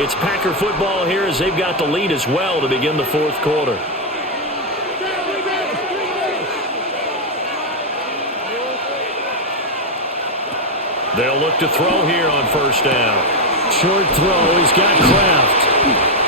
It's Packer football here as they've got the lead as well to begin the fourth quarter. They'll look to throw here on first down. Short throw. He's got Kraft.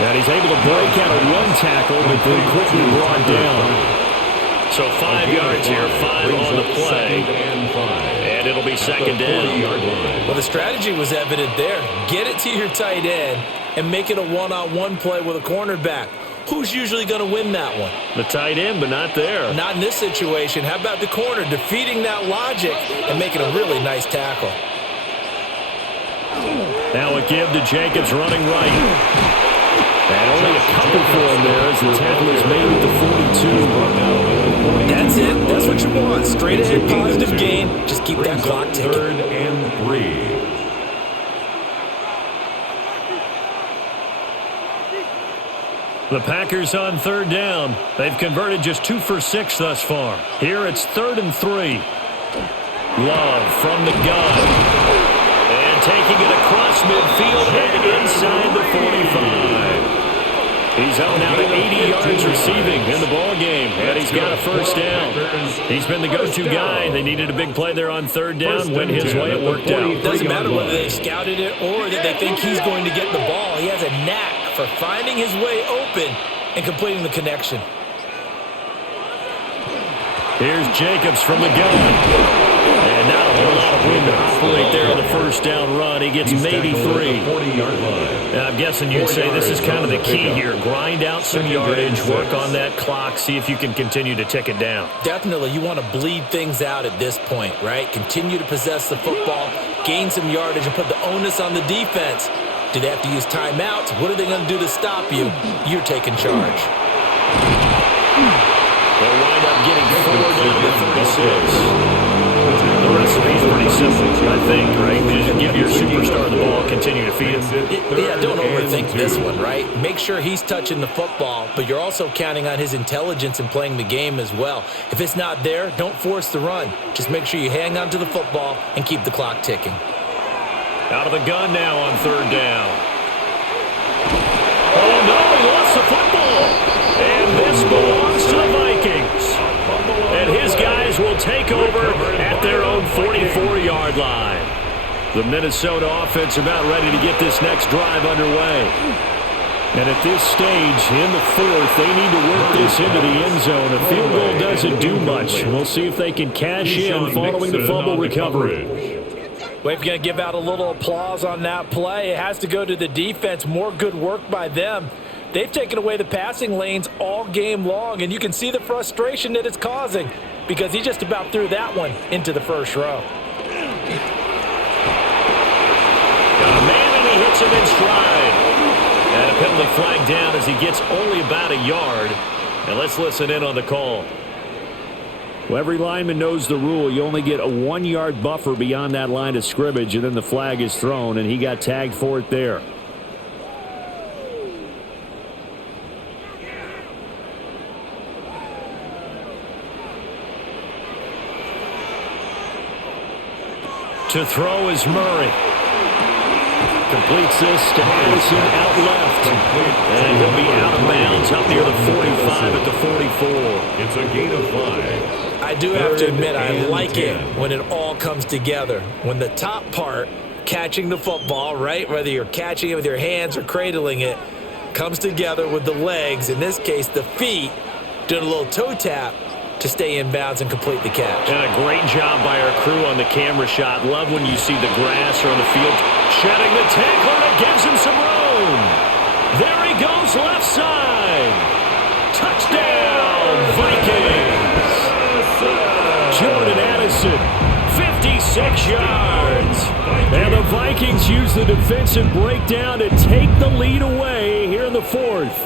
And he's able to break out of one tackle, but then quickly brought down. So 5 yards here, 5 on the play. And it'll be second down. Well, the strategy was evident there. Get it to your tight end and make it a one-on-one play with a cornerback. Who's usually going to win that one? The tight end, but not there. Not in this situation. How about the corner defeating that logic and making a really nice tackle? Now a give to Jacobs running right. And only a couple for him there as the tackle is made at the 42. That's it. That's what you want. Straight ahead positive gain. Just keep that clock ticking. 3rd and 3. The Packers on 3rd down. They've converted just 2 for 6 thus far. Here it's 3rd and 3. Love from the gun. And taking it across midfield and inside the 45. He's up now to 80 yards receiving in the ballgame, and he's got a first down. He's been the go-to guy. They needed a big play there on 3rd down. Went his way, it worked out. It doesn't matter whether they scouted it or that they think he's going to get the ball. He has a knack for finding his way open and completing the connection. Here's Jacobs from the gun. And not a whole lot of room to operate there on the first down run. He gets maybe 3. I'm guessing you'd say this is kind of the key here. Grind out some yardage, work on that clock, see if you can continue to tick it down. Definitely. You want to bleed things out at this point, right? Continue to possess the football, gain some yardage, and put the onus on the defense. Do they have to use timeouts? What are they going to do to stop you? You're taking charge. They'll wind up getting 4 down to 36. The recipe's pretty simple, I think, right? Just give your superstar the ball, continue to feed him. Yeah, don't overthink this one, right? Make sure he's touching the football, but you're also counting on his intelligence in playing the game as well. If it's not there, don't force the run. Just make sure you hang on to the football and keep the clock ticking. Out of the gun now on 3rd down. Oh, no, he lost the football. And this belongs to the Vikings. And his guys will take over at their own 44-yard line. The Minnesota offense about ready to get this next drive underway. And at this stage in the 4th, they need to work this into the end zone. A field goal doesn't do much. We'll see if they can cash in following the fumble recovery. Well, if you're going to give out a little applause on that play, it has to go to the defense. More good work by them. They've taken away the passing lanes all game long, and you can see the frustration that it's causing because he just about threw that one into the first row. Got a man, and he hits him in stride. And a penalty flag down as he gets only about a yard. And let's listen in on the call. Well, every lineman knows the rule. You only get a 1-yard buffer beyond that line of scrimmage, and then the flag is thrown, and he got tagged for it there. To throw is Murray. Completes this to Addison out left. And he'll be out of bounds up near the 45 at the 44. It's a gain of 5. I do have to admit, I like it when it all comes together. When the top part, catching the football, right, whether you're catching it with your hands or cradling it, comes together with the legs, in this case the feet, doing a little toe tap to stay in bounds and complete the catch. And a great job by our crew on the camera shot. Love when you see the grass or on the field. Shedding the tackler, and it gives him some room. There he goes, left side. Touchdown, Vikings. Jordan Addison, 56 yards. And the Vikings use the defensive breakdown to take the lead away here in the 4th.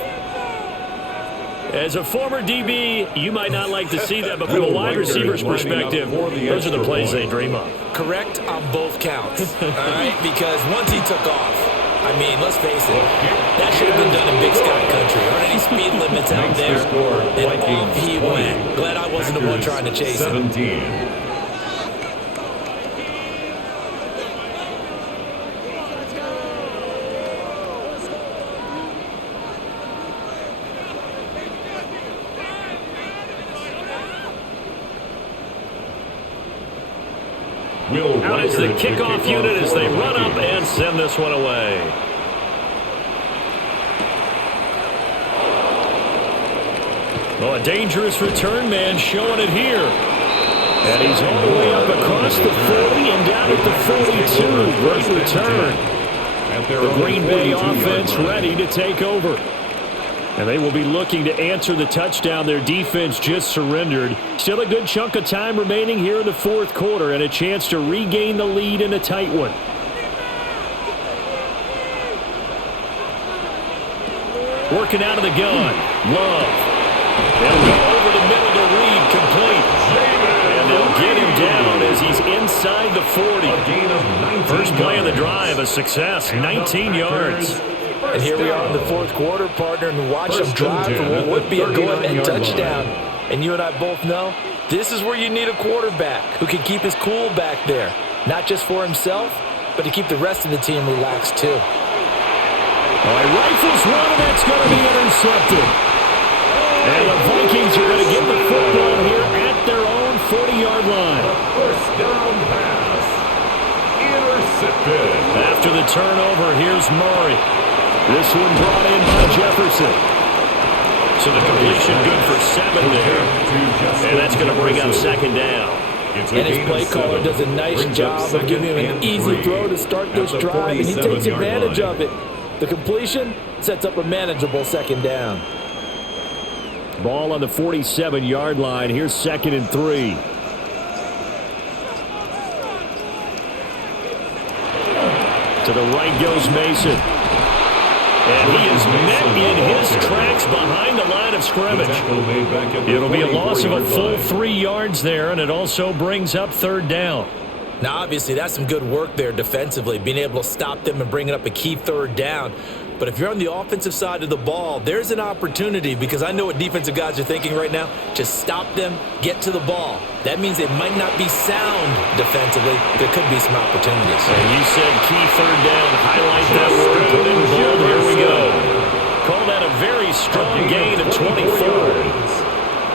As a former DB, you might not like to see that, but from a wide receiver's perspective, those are the plays they dream of. Correct on both counts, all right? Because once he took off, I mean, let's face it, that should have been done in Big Sky Country. Aren't any speed limits out there? And off he went. Glad I wasn't the one trying to chase him. 17. Out is the kickoff unit as they run up and send this one away. Oh, a dangerous return man showing it here. And he's all the way up across the 40 and down at the 42. Great return. The Green Bay offense ready to take over. And they will be looking to answer the touchdown their defense just surrendered. Still a good chunk of time remaining here in the fourth quarter and a chance to regain the lead in a tight one. Working out of the gun. Love. They'll go over the middle to Reed, complete. And they'll get him down as he's inside the 40. First play of the drive, a success, 19 yards. And here we are in the fourth quarter, partner, and watch them drive for what would be a go-ahead touchdown. And you and I both know this is where you need a quarterback who can keep his cool back there, not just for himself, but to keep the rest of the team relaxed too. All right, rifles one, and that's going to be intercepted. And the Vikings are going to get the football here at their own 40-yard line. First down pass. Intercepted. After the turnover, here's Murray. This one brought in by Jefferson. So the completion good for 7 there. And that's going to bring up second down. And his play caller does a nice job of giving him an easy throw to start this drive, and he takes advantage of it. The completion sets up a manageable second down. Ball on the 47-yard line. Here's 2nd and 3. To the right goes Mason. And he is met in his tracks behind the line of scrimmage. It'll be a loss of a full 3 yards there, and it also brings up 3rd down. Now, obviously, that's some good work there defensively, being able to stop them and bringing up a key 3rd down. But if you're on the offensive side of the ball, there's an opportunity, because I know what defensive guys are thinking right now. Just stop them, get to the ball. That means it might not be sound defensively. There could be some opportunities. And you said key 3rd down. Highlight that word. Put in bold. Here we go. Call that a very strong gain of 24.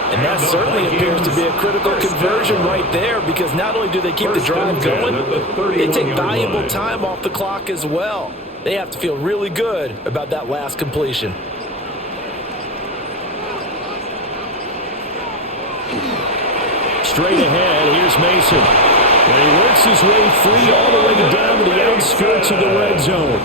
And that certainly appears to be a critical conversion right there, because not only do they keep the drive going, they take valuable time off the clock as well. They have to feel really good about that last completion. Straight ahead, here's Mason. And he works his way free all the way down to the outskirts of the red zone.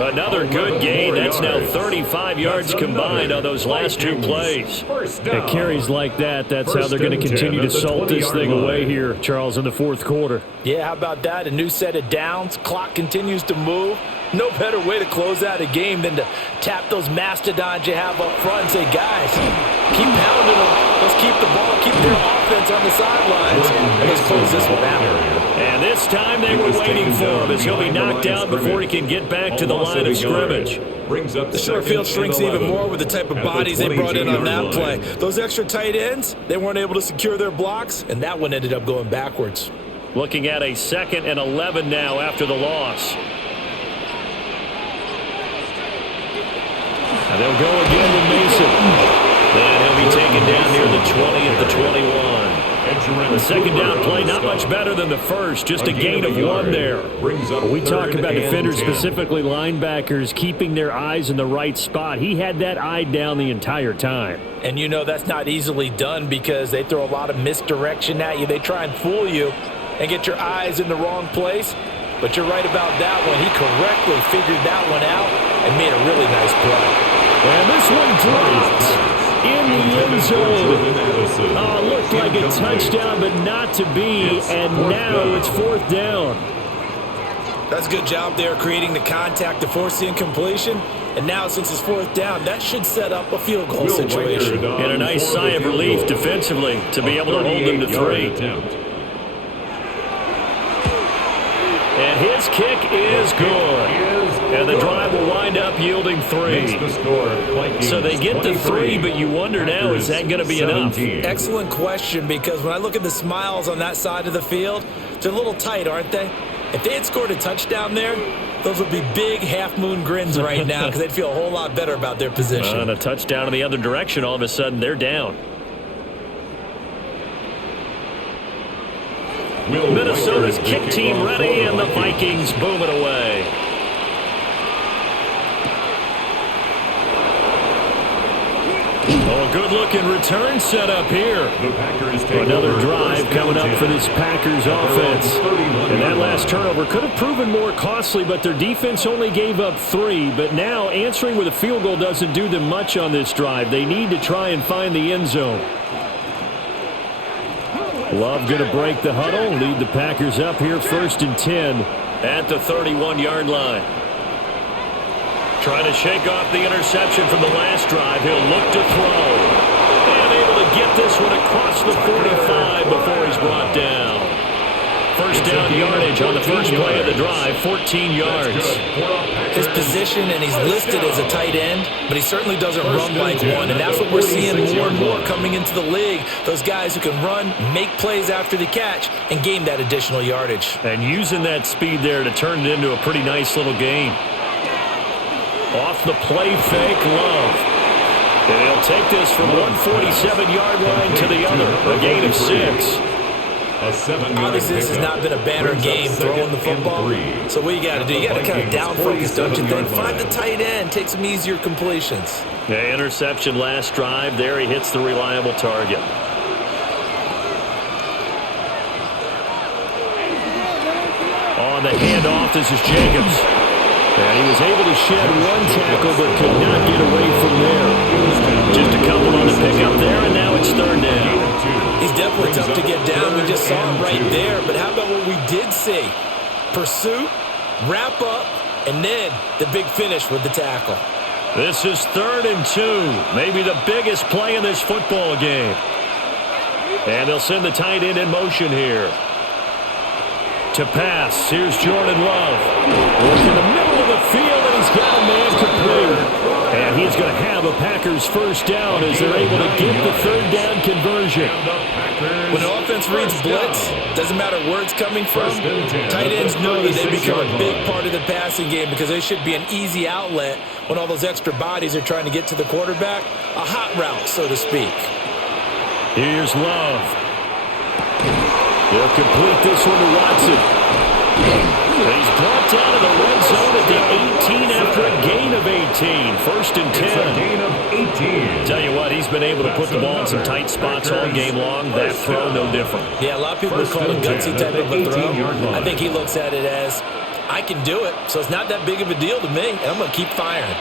Another good gain. That's now 35 yards combined on those last 2 plays. At carries like that, that's how they're going to continue to salt this thing away here, Charles, in the fourth quarter. Yeah, how about that? A new set of downs. Clock continues to move. No better way to close out a game than to tap those mastodons you have up front and say, guys, keep pounding them. Let's keep the ball, keep their offense on the sidelines, and let's close this one out. And this time they were waiting for him, as he'll be knocked out before he can get back to the line of scrimmage. The short field shrinks even more with the type of bodies they brought in on that play. Those extra tight ends, they weren't able to secure their blocks, and that one ended up going backwards. Looking at a 2nd and 11 now after the loss. And they'll go again with Mason. And he'll be taken down near the 20 at the 21. The second down play, not much better than the first, just a gain of 1 there. We talk about defenders, specifically linebackers, keeping their eyes in the right spot. He had that eye down the entire time. And you know that's not easily done, because they throw a lot of misdirection at you. They try and fool you and get your eyes in the wrong place. But you're right about that one. He correctly figured that one out and made a really nice play. And this one dropped in the end zone. Oh, looked like a touchdown, but not to be. And now it's 4th down. That's a good job there creating the contact to force the incompletion. And now, since it's 4th down, that should set up a field goal situation. And a nice sigh of relief defensively to be able to hold them to 3. And his kick is good. And the drive will wind up yielding 3. So they get the 3, but you wonder now, is that going to be enough? Excellent question, because when I look at the smiles on that side of the field, they're a little tight, aren't they? If they had scored a touchdown there, those would be big half-moon grins right now, because they'd feel a whole lot better about their position. And a touchdown in the other direction, all of a sudden they're down. Minnesota's kick team ready, and the Vikings boom it away. Oh, good-looking return set up here. Another drive coming up for this Packers offense. And that last turnover could have proven more costly, but their defense only gave up 3. But now answering with a field goal doesn't do them much on this drive. They need to try and find the end zone. Love going to break the huddle, lead the Packers up here 1st and 10 at the 31-yard line. Trying to shake off the interception from the last drive. He'll look to throw. And able to get this one across the 45 before he's brought down. First down yardage on the first play of the drive, 14 yards. His position, and he's listed as a tight end, but he certainly doesn't run like one, and that's what we're seeing more and more coming into the league. Those guys who can run, make plays after the catch, and gain that additional yardage. And using that speed there to turn it into a pretty nice little game. Off the play fake, Love. And he'll take this from 147-yard line to the other, a gain of 6. Obviously, this has not been a banner game throwing the football. So what you got to do, you got to kind of down focus, don't you think? Find the tight end, take some easier completions. Yeah, interception last drive. There he hits the reliable target. On the handoff, this is Jacobs. And he was able to shed one tackle, but could not get away from there. Just a couple on the pickup there, and now it's 3rd down. He's definitely tough to get down. We just saw him right there. But how about what we did see? Pursuit, wrap up, and then the big finish with the tackle. This is 3rd and 2. Maybe the biggest play in this football game. And they'll send the tight end in motion here. To pass, here's Jordan Love. Look in the middle of the field, and he's got a man complete. And he's going to have a Packers first down as they're able to get the 3rd down conversion. When an offense reads blitz, doesn't matter where it's coming from, tight ends know that they become a big part of the passing game because they should be an easy outlet when all those extra bodies are trying to get to the quarterback. A hot route, so to speak. Here's Love. They'll complete this one to Watson. He's brought down to the red zone at the 18 after a gain of 18. 1st and 10. It's a gain of 18. Tell you what, he's been able to put the ball in some tight spots all game long. That throw, no different. Yeah, a lot of people would call it a gutsy type of a throw. I think he looks at it as, I can do it, so it's not that big of a deal to me, and I'm going to keep firing.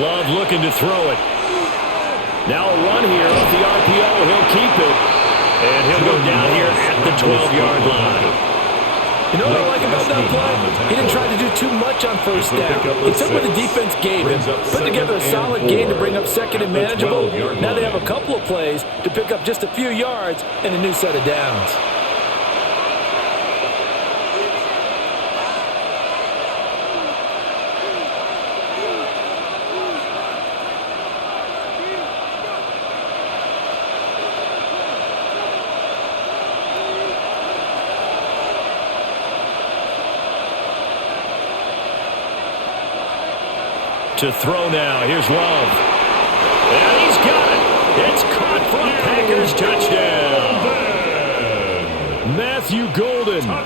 Love looking to throw it. Now a run here off the RPO. He'll keep it. And he'll go down here at the 12-yard line. You know what I like about that play? He didn't try to do too much on first down. He took what the defense gave him, put together a solid gain to bring up 2nd and manageable. Now they have a couple of plays to pick up just a few yards and a new set of downs. To throw now. Here's Love. And he's got it. It's caught for a Packers touchdown. Matthew Golden. A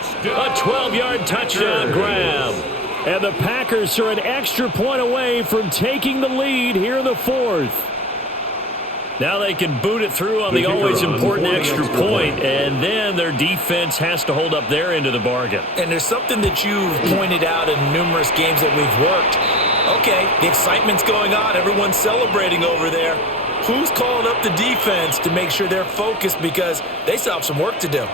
12-yard touchdown grab. And the Packers are an extra point away from taking the lead here in the 4th. Now they can boot it through on the always important extra point, and then their defense has to hold up their end of the bargain. And there's something that you've pointed out in numerous games that we've worked. Okay, the excitement's going on. Everyone's celebrating over there. Who's calling up the defense to make sure they're focused because they still have some work to do?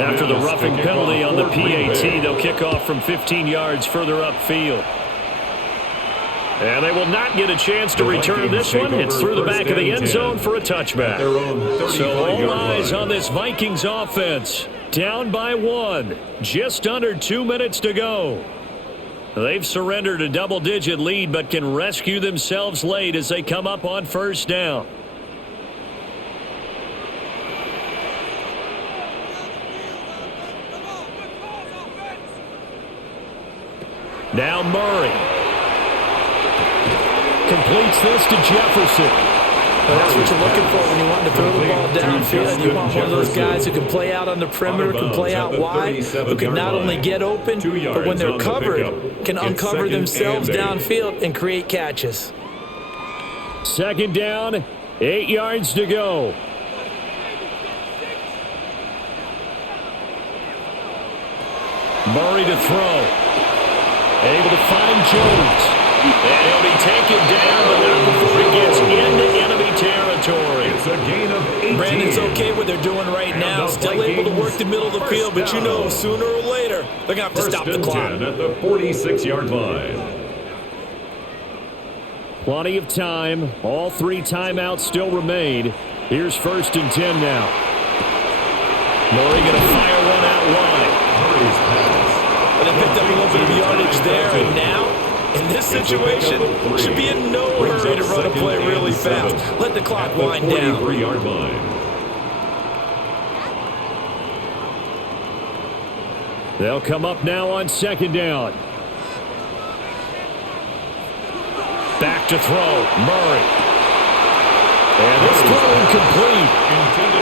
After the roughing penalty on the PAT, they'll kick off from 15 yards further upfield. And they will not get a chance to return this one. It's through the back of the end zone for a touchback. So all eyes on this Vikings offense. Down by 1. Just under 2 minutes to go. They've surrendered a double-digit lead but can rescue themselves late as they come up on first down. Now Murray. Completes this to Jefferson. Well, that's what you're looking for when you want to throw the ball downfield. You want one of those guys who can play out on the perimeter, can play out wide, who can not only get open, but when they're covered, can uncover themselves downfield and create catches. Second down, 8 yards to go. Murray to throw. Able to find Jones. And he'll be taken down, but not before he gets into enemy territory. It's a gain of 18. Brandon's okay what they're doing right now. Still able to work the middle of the field, but you know, sooner or later, they're going to have to stop the clock. 10 at the 46-yard line. Plenty of time. All 3 timeouts still remain. Here's first and 10 now. Murray going to fire one out wide. Murray's pass. But they picked up a little bit of yardage there, and now, in this situation, should be in no hurry to run a play really fast. Let the clock wind down. 43-yard line. They'll come up now on second down. Back to throw. Murray. And this throw incomplete.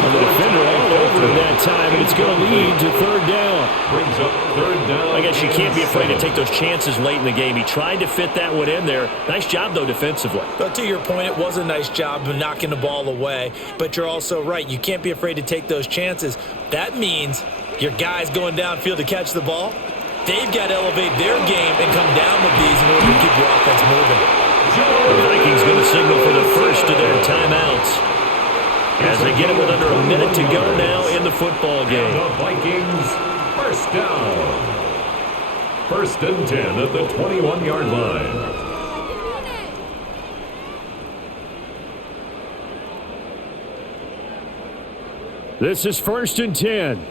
The defender all over him that time, and it's going to lead to third down. Brings up third down. I guess you can't be afraid to take those chances late in the game. He tried to fit that one in there. Nice job, though, defensively. But to your point, it was a nice job of knocking the ball away. But you're also right. You can't be afraid to take those chances. That means your guys going downfield to catch the ball, they've got to elevate their game and come down with these in order to keep your offense moving. The Vikings going to signal for the first of their timeouts as they get it with under a minute to go now in the football game. The Vikings first down. First and 10 at the 21-yard line. This is first and 10.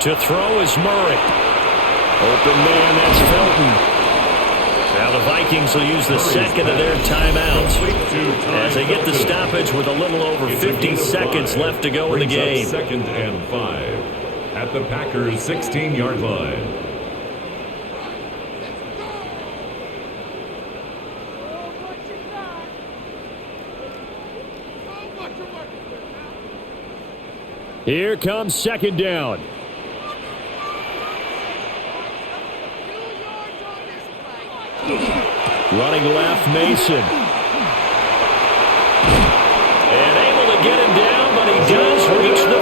To throw is Murray. Open man, that's Felton. Now the Vikings will use the second of their timeouts as they get the stoppage with a little over 50 seconds left to go in the game. Second and 5 at the Packers' 16-yard line. Here comes second down. Running left, Mason. And able to get him down, but he does reach the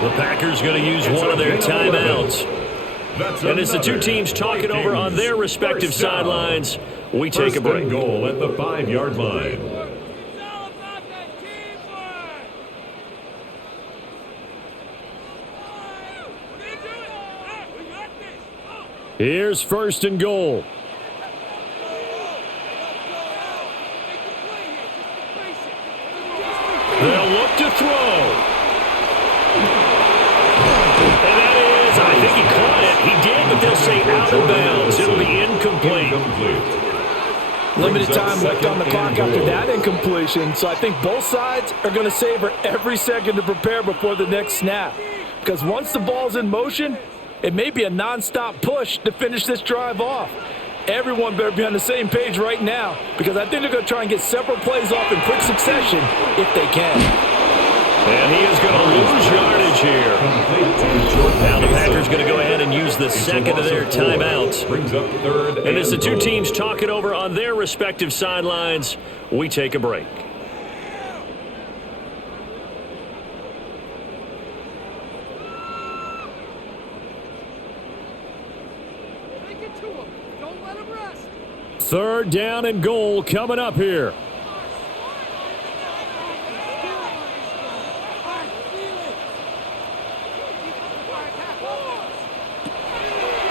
5. The Packers going to use one of their timeouts. And as the two teams talking over on their respective sidelines, we take a break. Goal at the 5-yard line. Here's first and goal. They'll look to throw. And that is, I think he caught it. He did, but they'll say out of bounds. It'll be incomplete. Limited time left on the clock after that incompletion, so I think both sides are going to savor every second to prepare before the next snap. Because once the ball's in motion, it may be a nonstop push to finish this drive off. Everyone better be on the same page right now because I think they're going to try and get several plays off in quick succession if they can. And he is going to lose yardage here. Now the Packers going to go ahead and use the second of their timeouts. Brings up third. And as the two teams talking over on their respective sidelines, we take a break. Third down and goal coming up here.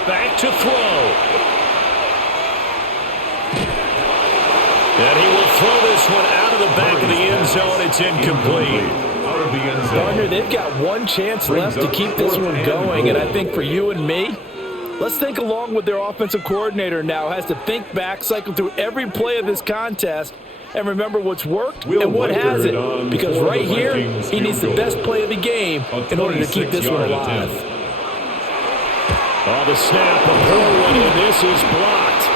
Back to throw. And he will throw this one out of the back of the end zone. It's incomplete. the end Gardner, zone. they've got one chance left to keep this one going, and I think for you and me, let's think along with their offensive coordinator now. Has to think back, cycle through every play of this contest, and remember what's worked and what hasn't. Because right here, he needs the best play of the game in order to keep this one alive. Oh, the snap, a poor one, and this is blocked.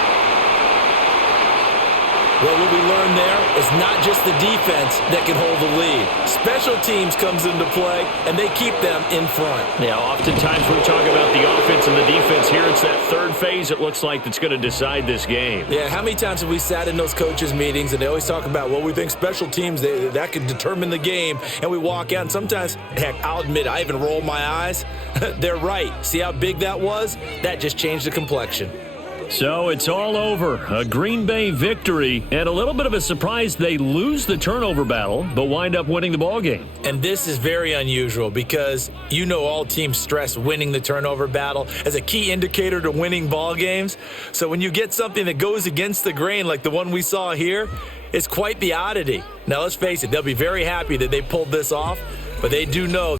Well, what we learned there is not just the defense that can hold the lead. Special teams comes into play, and they keep them in front. Yeah, oftentimes we talk about the offense and the defense. Here it's that third phase, it looks like, that's going to decide this game. Yeah, how many times have we sat in those coaches' meetings, and they always talk about, well, we think special teams, that could determine the game, and we walk out, and sometimes, heck, I'll admit, I even roll my eyes. They're right. See how big that was? That just changed the complexion. So it's all over. A Green Bay victory, and a little bit of a surprise they lose the turnover battle, but wind up winning the ball game. And this is very unusual because you know all teams stress winning the turnover battle as a key indicator to winning ball games. So when you get something that goes against the grain like the one we saw here, it's quite the oddity. Now let's face it, they'll be very happy that they pulled this off, but they do know